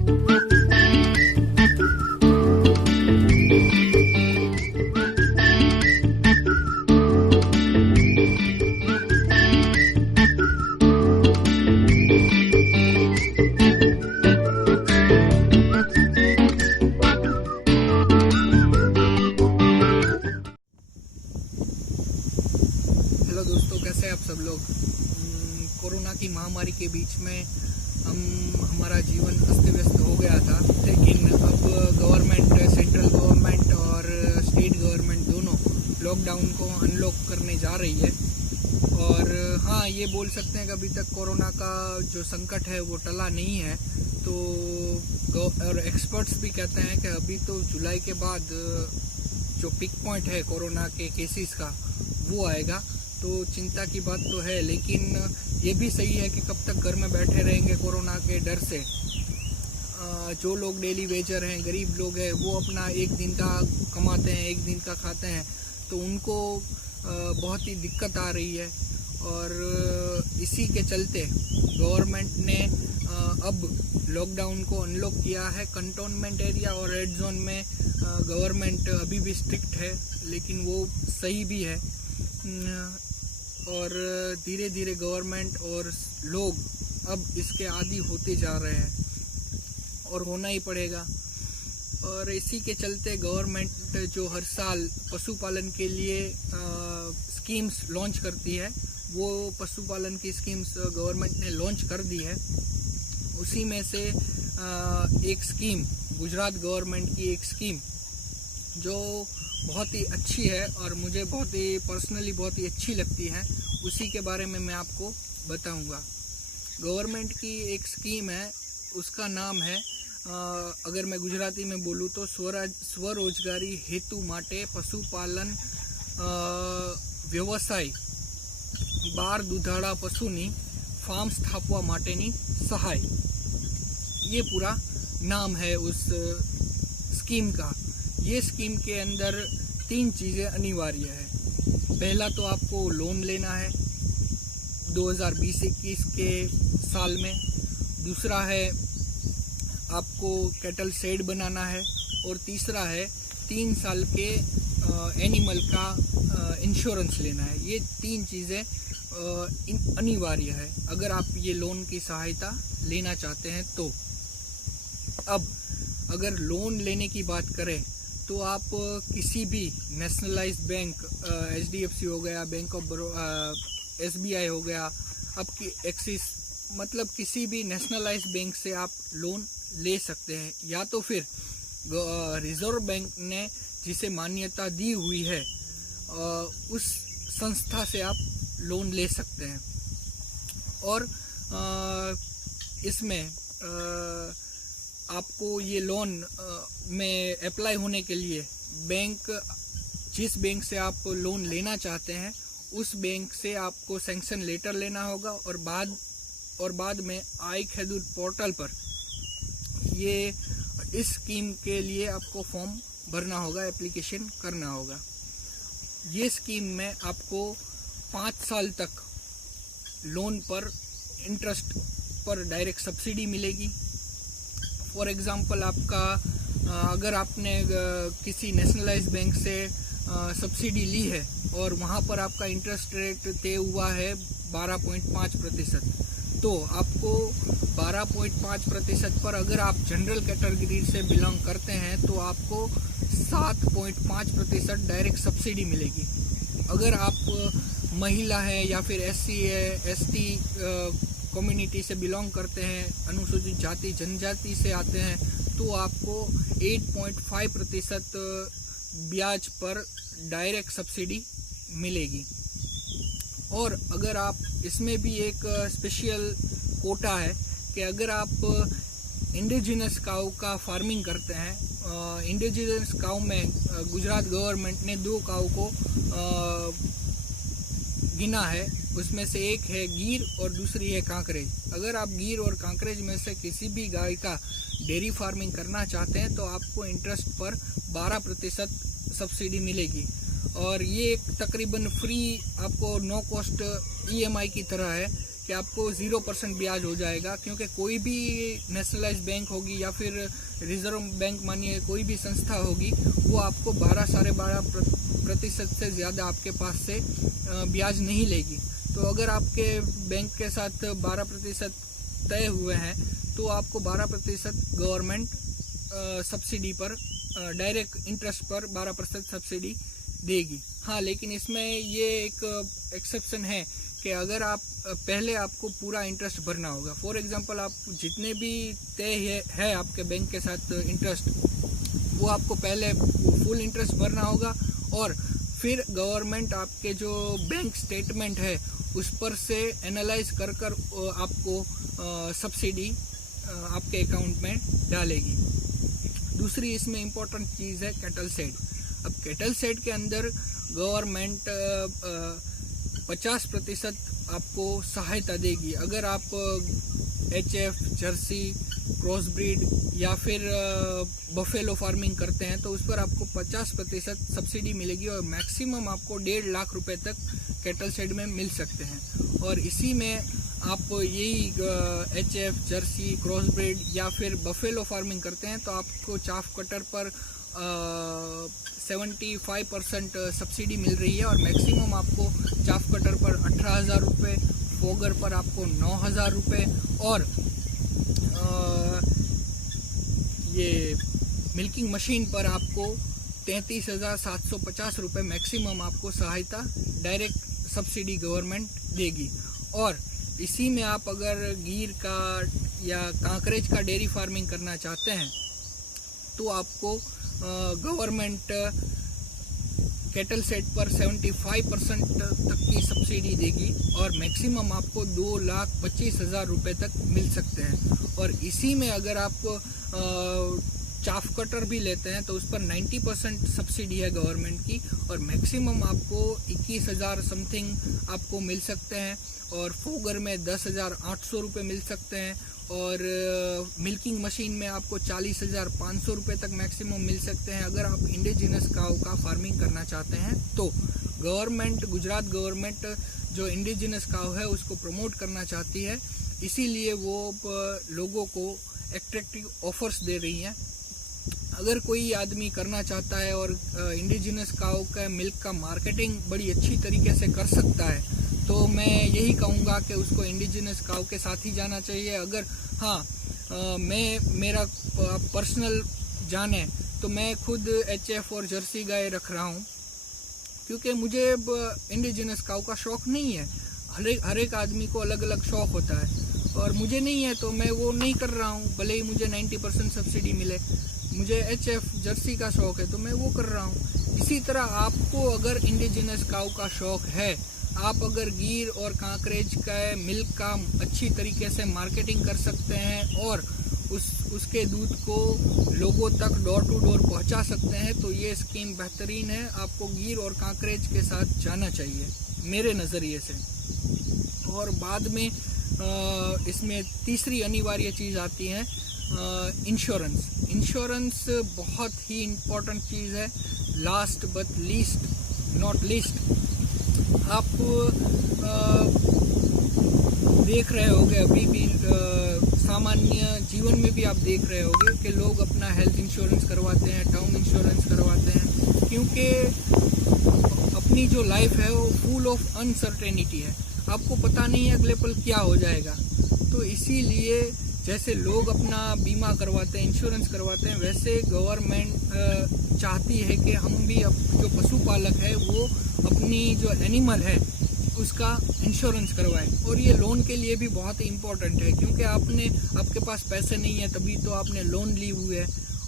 Hello दोस्तों, कैसे हैं आप सब लोग। कोरोना की महामारी के बीच में हमारा जीवन अस्त व्यस्त हो गया था, लेकिन अब गवर्नमेंट, सेंट्रल गवर्नमेंट और स्टेट गवर्नमेंट दोनों लॉकडाउन को अनलॉक करने जा रही है। और हाँ, ये बोल सकते हैं कि अभी तक कोरोना का जो संकट है वो टला नहीं है। तो और एक्सपर्ट्स भी कहते हैं कि अभी तो जुलाई के बाद जो पिक पॉइंट है कोरोना के केसेस का वो आएगा। तो चिंता की बात तो है, लेकिन ये भी सही है कि कब तक घर में बैठे रहेंगे कोरोना के डर से। जो लोग डेली वेजर हैं, गरीब लोग हैं, वो अपना एक दिन का कमाते हैं, एक दिन का खाते हैं, तो उनको बहुत ही दिक्कत आ रही है। और इसी के चलते गवर्नमेंट ने अब लॉकडाउन को अनलॉक किया है। कंटोनमेंट एरिया और रेड जोन में गवर्नमेंट अभी भी स्ट्रिक्ट है, लेकिन वो सही भी है। और धीरे धीरे गवर्नमेंट और लोग अब इसके आदी होते जा रहे हैं और होना ही पड़ेगा। और इसी के चलते गवर्नमेंट जो हर साल पशुपालन के लिए स्कीम्स लॉन्च करती है, वो पशुपालन की स्कीम्स गवर्नमेंट ने लॉन्च कर दी है। उसी में से एक स्कीम, गुजरात गवर्नमेंट की एक स्कीम जो बहुत ही अच्छी है और मुझे बहुत ही पर्सनली बहुत ही अच्छी लगती है, उसी के बारे में मैं आपको बताऊंगा। गवर्नमेंट की एक स्कीम है, उसका नाम है, अगर मैं गुजराती में बोलूँ तो स्वरोजगारी हेतु माटे पशुपालन व्यवसाय बार दुधाड़ा पशुनी फार्म स्थापवा माटेनी सहाय। ये पूरा नाम है उस स्कीम का। ये स्कीम के अंदर 3 चीज़ें अनिवार्य है। पहला तो आपको लोन लेना है 2020-21 के साल में। दूसरा है आपको कैटल शेड बनाना है। और तीसरा है 3 साल के एनिमल का इंश्योरेंस लेना है। ये 3 चीज़ें अनिवार्य है अगर आप ये लोन की सहायता लेना चाहते हैं। तो अब अगर लोन लेने की बात करें तो आप किसी भी नेशनलाइज्ड बैंक, HDFC हो गया, बैंक ऑफ SBI हो गया, आपकी एक्सिस, मतलब किसी भी नेशनलाइज्ड बैंक से आप लोन ले सकते हैं। या तो फिर रिजर्व बैंक ने जिसे मान्यता दी हुई है उस संस्था से आप लोन ले सकते हैं। और इसमें आपको ये लोन में अप्लाई होने के लिए जिस बैंक से आप लोन लेना चाहते हैं उस बैंक से आपको सैंक्शन लेटर लेना होगा। और बाद में आई खेडूत पोर्टल पर ये इस स्कीम के लिए आपको फॉर्म भरना होगा, एप्लीकेशन करना होगा। ये स्कीम में आपको 5 साल तक लोन पर इंटरेस्ट पर डायरेक्ट सब्सिडी मिलेगी। फॉर एग्जांपल, आपका अगर आपने किसी नेशनलाइज्ड बैंक से सब्सिडी ली है और वहाँ पर आपका इंटरेस्ट रेट तय हुआ है 12.5%, तो आपको 12.5% पर अगर आप जनरल कैटेगरी से बिलोंग करते हैं तो आपको 7.5% डायरेक्ट सब्सिडी मिलेगी। अगर आप महिला है या फिर SC है, ST कम्युनिटी से बिलोंग करते हैं, अनुसूचित जाति जनजाति से आते हैं, तो आपको 8.5% ब्याज पर डायरेक्ट सब्सिडी मिलेगी। और अगर आप इसमें भी एक स्पेशल कोटा है कि अगर आप इंडिजिनस काऊ का फार्मिंग करते हैं, इंडिजिनस काऊ में गुजरात गवर्नमेंट ने 2 काऊ को गिना है, उसमें से एक है गिर और दूसरी है कांकरेज। अगर आप गिर और कांकरेज में से किसी भी गाय का डेयरी फार्मिंग करना चाहते हैं तो आपको इंटरेस्ट पर 12% सब्सिडी मिलेगी। और ये एक तकरीबन फ्री, आपको नो कॉस्ट EMI की तरह है कि आपको 0% ब्याज हो जाएगा, क्योंकि कोई भी नेशनलाइज्ड बैंक होगी या फिर रिजर्व बैंक मानिए कोई भी संस्था होगी, वो आपको 12-12.5% से ज़्यादा आपके पास से ब्याज नहीं लेगी। तो अगर आपके बैंक के साथ 12% तय हुए हैं तो आपको 12% गवर्नमेंट सब्सिडी पर डायरेक्ट इंटरेस्ट पर 12% सब्सिडी देगी। हाँ, लेकिन इसमें ये एक एक्सेप्शन है कि अगर आप पहले आपको पूरा इंटरेस्ट भरना होगा। फॉर एग्जांपल, आप जितने भी तय है आपके बैंक के साथ इंटरेस्ट, वो आपको पहले फुल इंटरेस्ट भरना होगा और फिर गवर्नमेंट आपके जो बैंक स्टेटमेंट है उस पर से एनालाइज कर आपको सब्सिडी आपके अकाउंट में डालेगी। दूसरी इसमें इम्पोर्टेंट चीज़ है कैटल शेड। अब कैटल शेड के अंदर गवर्नमेंट 50% आपको सहायता देगी। अगर आप HF, जर्सी, क्रॉस ब्रीड या फिर बफेलो फार्मिंग करते हैं तो उस पर आपको 50% सब्सिडी मिलेगी और मैक्सिमम आपको 1.5 लाख रुपए तक कैटल शेड में मिल सकते हैं। और इसी में आप यही HF, जर्सी, क्रॉस ब्रीड या फिर बफेलो फार्मिंग करते हैं तो आपको चाफ कटर पर 75% सब्सिडी मिल रही है और मैक्सिमम आपको चाफ कटर पर 18,000 रुपये, फोगर पर आपको 9,000 रुपये और ये मिल्किंग मशीन पर आपको 33,750 रुपये मैक्सिमम आपको सहायता डायरेक्ट सब्सिडी गवर्नमेंट देगी। और इसी में आप अगर गीर का या कांकरेज का डेयरी फार्मिंग करना चाहते हैं तो आपको गवर्नमेंट कैटल सेट पर 75% तक की सब्सिडी देगी और मैक्सिमम आपको 2,25,000 रुपये तक मिल सकते हैं। और इसी में अगर आप चाफ कटर भी लेते हैं तो उस पर 90% सब्सिडी है गवर्नमेंट की और मैक्सिमम आपको 21,000 समथिंग आपको मिल सकते हैं और फोगर में 10,800 रुपये मिल सकते हैं और मिल्किंग मशीन में आपको 40,500 रुपये तक मैक्सिमम मिल सकते हैं अगर आप इंडिजिनस काऊ का फार्मिंग करना चाहते हैं तो। गवर्नमेंट, गुजरात गवर्नमेंट जो इंडिजिनस काऊ है उसको प्रमोट करना चाहती है, इसीलिए वो लोगों को एट्रैक्टिव ऑफर्स दे रही हैं। अगर कोई आदमी करना चाहता है और इंडिजिनस काऊ का मिल्क का मार्केटिंग बड़ी अच्छी तरीके से कर सकता है तो मैं यही कहूँगा कि उसको इंडिजिनस काऊ के साथ ही जाना चाहिए। अगर मेरा पर्सनल जाने तो मैं खुद HF और जर्सी गाय रख रहा हूँ क्योंकि मुझे इंडिजिनस काऊ का शौक़ नहीं है। हर एक आदमी को अलग अलग शौक़ होता है और मुझे नहीं है तो मैं वो नहीं कर रहा हूँ, भले ही मुझे 90% सब्सिडी मिले। मुझे HF जर्सी का शौक़ है तो मैं वो कर रहा हूँ। इसी तरह आपको अगर इंडिजिनस काऊ का शौक़ है, आप अगर गीर और कांकरेज का मिल्क का अच्छी तरीके से मार्केटिंग कर सकते हैं और उसके दूध को लोगों तक डोर टू डोर पहुंचा सकते हैं तो ये स्कीम बेहतरीन है। आपको गीर और कांकरेज के साथ जाना चाहिए मेरे नज़रिए से। और बाद में इसमें तीसरी अनिवार्य चीज़ आती है इंश्योरेंस। इंश्योरेंस बहुत ही इम्पोर्टेंट चीज़ है। Last but least not least, आप देख रहे होंगे अभी भी सामान्य जीवन में भी आप देख रहे होंगे कि लोग अपना हेल्थ इंश्योरेंस करवाते हैं, टर्म इंश्योरेंस करवाते हैं क्योंकि अपनी जो लाइफ है वो फुल ऑफ अनसर्टेनिटी है। आपको पता नहीं है अगले पल क्या हो जाएगा। तो इसीलिए जैसे लोग अपना बीमा करवाते हैं, इंश्योरेंस करवाते हैं, वैसे गवर्नमेंट चाहती है कि हम भी जो पशुपालक है वो अपनी जो एनिमल है उसका इंश्योरेंस करवाएं। और ये लोन के लिए भी बहुत ही इम्पोर्टेंट है क्योंकि आपके पास पैसे नहीं है तभी तो आपने लोन ली हुई है।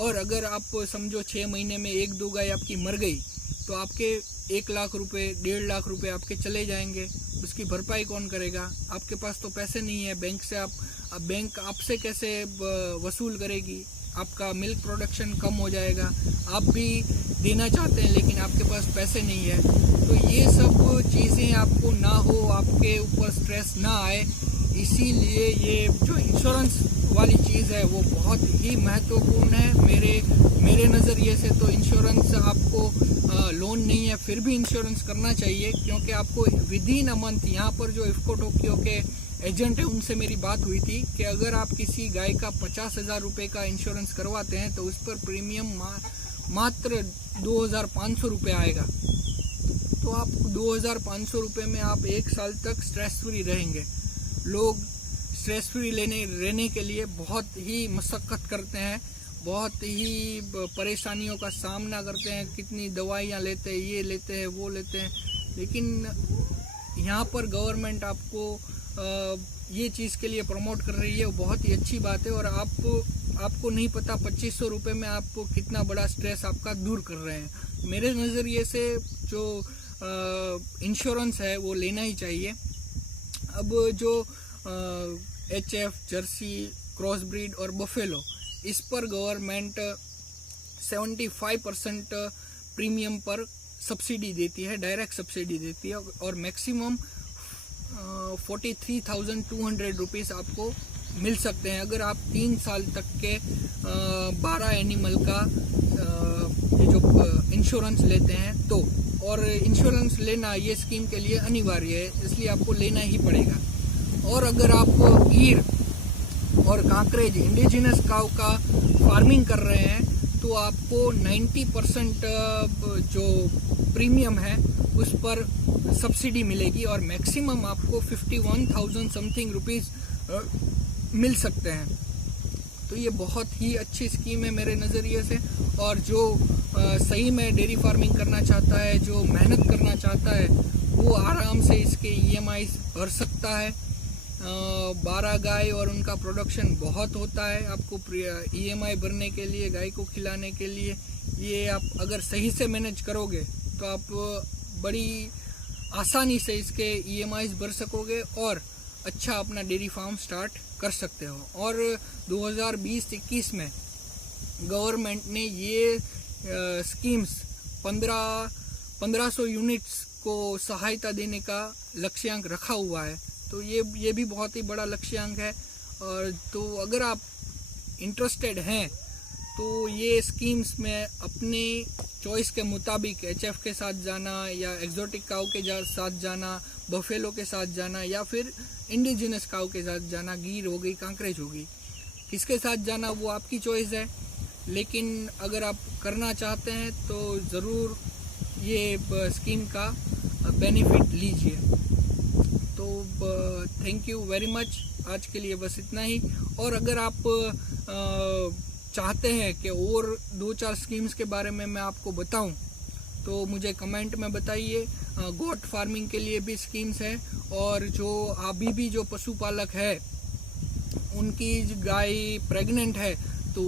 और अगर आप समझो 6 महीने में 1-2 गाय आपकी मर गई तो आपके 1 लाख रुपये, 1.5 लाख रुपये आपके चले जाएंगे। उसकी भरपाई कौन करेगा? आपके पास तो पैसे नहीं है। बैंक आपसे कैसे वसूल करेगी? आपका मिल्क प्रोडक्शन कम हो जाएगा। आप भी देना चाहते हैं लेकिन आपके पास पैसे नहीं है। तो ये सब चीज़ें आपको ना हो, आपके ऊपर स्ट्रेस ना आए, इसीलिए ये जो इंश्योरेंस वाली चीज़ है वो बहुत ही महत्वपूर्ण है। मेरे नज़रिए से तो इंश्योरेंस आपको लोन नहीं है फिर भी इंश्योरेंस करना चाहिए क्योंकि आपको विदिन अ मंथ यहाँ पर जो इफ्को टोक्यो के एजेंट है उनसे मेरी बात हुई थी कि अगर आप किसी गाय का 50,000 रुपये का इंश्योरेंस करवाते हैं तो उस पर प्रीमियम मात्र 2,500 रुपये आएगा। तो आप 2,500 रुपये में आप 1 साल तक स्ट्रेस फ्री रहेंगे। लोग स्ट्रेस फ्री रहने के लिए बहुत ही मशक्क़त करते हैं, बहुत ही परेशानियों का सामना करते हैं, कितनी दवाइयाँ लेते हैं, ये लेते हैं, वो लेते हैं, लेकिन यहाँ पर गवर्नमेंट आपको ये चीज़ के लिए प्रमोट कर रही है, वो बहुत ही अच्छी बात है। और आपको नहीं पता 2,500 रुपये में आप कितना बड़ा स्ट्रेस आपका दूर कर रहे हैं। मेरे नज़रिए से जो इंश्योरेंस है वो लेना ही चाहिए। अब जो HF, जर्सी, क्रॉस ब्रीड और बफेलो, इस पर गवर्नमेंट 75% प्रीमियम पर सब्सिडी देती है, डायरेक्ट सब्सिडी देती है, और मैक्सिमम 43,200 रुपीज़ आपको मिल सकते हैं अगर आप 3 साल तक के 12 एनिमल का ये जो इंश्योरेंस लेते हैं तो। और इंश्योरेंस लेना ये स्कीम के लिए अनिवार्य है, इसलिए आपको लेना ही पड़ेगा। और अगर आप ईर और कांकरेज इंडिजिनस काऊ का फार्मिंग कर रहे हैं तो आपको 90% जो प्रीमियम है उस पर सब्सिडी मिलेगी और मैक्सिमम आपको 51,000 समथिंग रुपीज़ मिल सकते हैं। तो ये बहुत ही अच्छी स्कीम है मेरे नज़रिए से। और जो सही में डेयरी फार्मिंग करना चाहता है, जो मेहनत करना चाहता है, वो आराम से इसके EMI भर सकता है। 12 गाय और उनका प्रोडक्शन बहुत होता है। आपको EMI भरने के लिए, गाय को खिलाने के लिए, ये आप अगर सही से मैनेज करोगे तो आप बड़ी आसानी से इसके EMI भर सकोगे और अच्छा अपना डेयरी फार्म स्टार्ट कर सकते हो। और 2020-21 में गवर्नमेंट ने ये स्कीम्स 1500 यूनिट्स को सहायता देने का लक्ष्यांक रखा हुआ है। तो ये भी बहुत ही बड़ा लक्ष्यांक है। और तो अगर आप इंटरेस्टेड हैं तो ये स्कीम्स में अपने चॉइस के मुताबिक HF के साथ जाना या एक्जोटिक काऊ के साथ जाना, बफेलो के साथ जाना या फिर इंडिजिनस काऊ के साथ जाना, गीर हो गई, कांकरेज हो गई, किसके साथ जाना वो आपकी चॉइस है। लेकिन अगर आप करना चाहते हैं तो ज़रूर ये स्कीम का बेनिफिट लीजिए। तो थैंक यू वेरी मच, आज के लिए बस इतना ही। और अगर आप चाहते हैं कि और 2-4 स्कीम्स के बारे में मैं आपको बताऊं तो मुझे कमेंट में बताइए। गोट फार्मिंग के लिए भी स्कीम्स है, और जो अभी भी जो पशुपालक है उनकी गाय प्रेग्नेंट है तो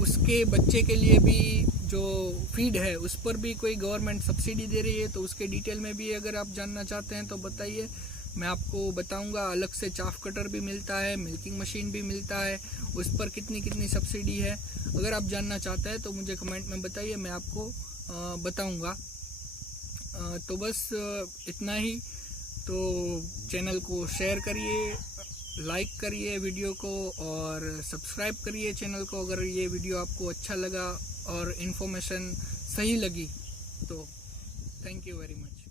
उसके बच्चे के लिए भी जो फीड है उस पर भी कोई गवर्नमेंट सब्सिडी दे रही है, तो उसके डिटेल में भी अगर आप जानना चाहते हैं तो बताइए, मैं आपको बताऊंगा। अलग से चाफ कटर भी मिलता है, मिल्किंग मशीन भी मिलता है, उस पर कितनी सब्सिडी है। अगर आप जानना चाहते हैं तो मुझे कमेंट में बताइए, मैं आपको बताऊंगा। तो बस इतना ही। तो चैनल को शेयर करिए, लाइक करिए वीडियो को और सब्सक्राइब करिए चैनल को अगर ये वीडियो आपको अच्छा लगा और इन्फॉर्मेशन सही लगी तो। Thank you very much.